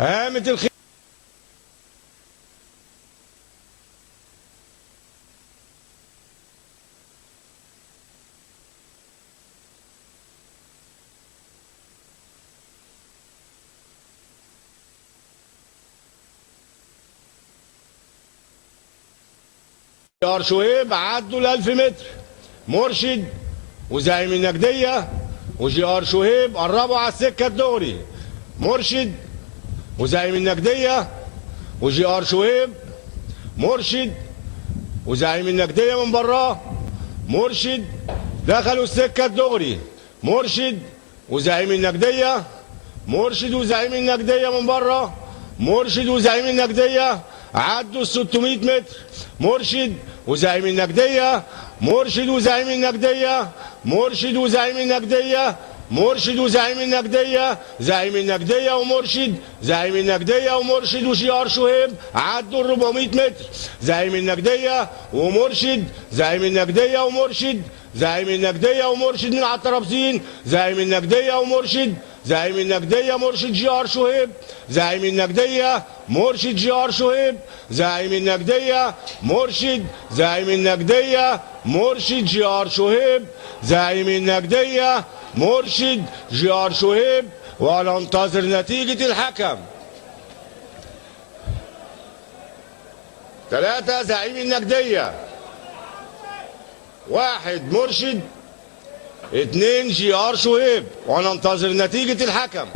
هامة الخير جار شهيب عدوا ال1000 متر. مرشد وزعيم النجديه وجار شهيب قربوا على السكه الدغري. مرشد وزعيم النجديه وجار شهيب. مرشد وزعيم النجديه من براه. مرشد دخلوا السكه الدغري. مرشد وزعيم النجديه. مرشد وزعيم النجديه من بره. مرشد وزعيم النجديه عدوا ال 600 متر. مرشد وزعيم النجديه. مرشد وزعيم النجديه. مرشد وزعيم النجديه. مرشد وزعيم النجديه. زعيم النجديه ومرشد. زعيم النجديه ومرشد وجار شهيب عدوا ال 400 متر. زعيم النجديه ومرشد. زعيم النجديه ومرشد. زعيم النجديه ومرشد من على الطرابزين. زعيم النجديه ومرشد. زعيم النجديه مرشد جار شهيب. زعيم النجديه مرشد جار شهيب. زعيم النجديه مرشد. زعيم النجديه مرشد جار شهيب. زعيم النجديه مرشد جار شهيب. وننتظر نتيجة الحكم. 3 زعيم النجديه. 1 مرشد. 2 جار شهيب. وننتظر نتيجة الحكم.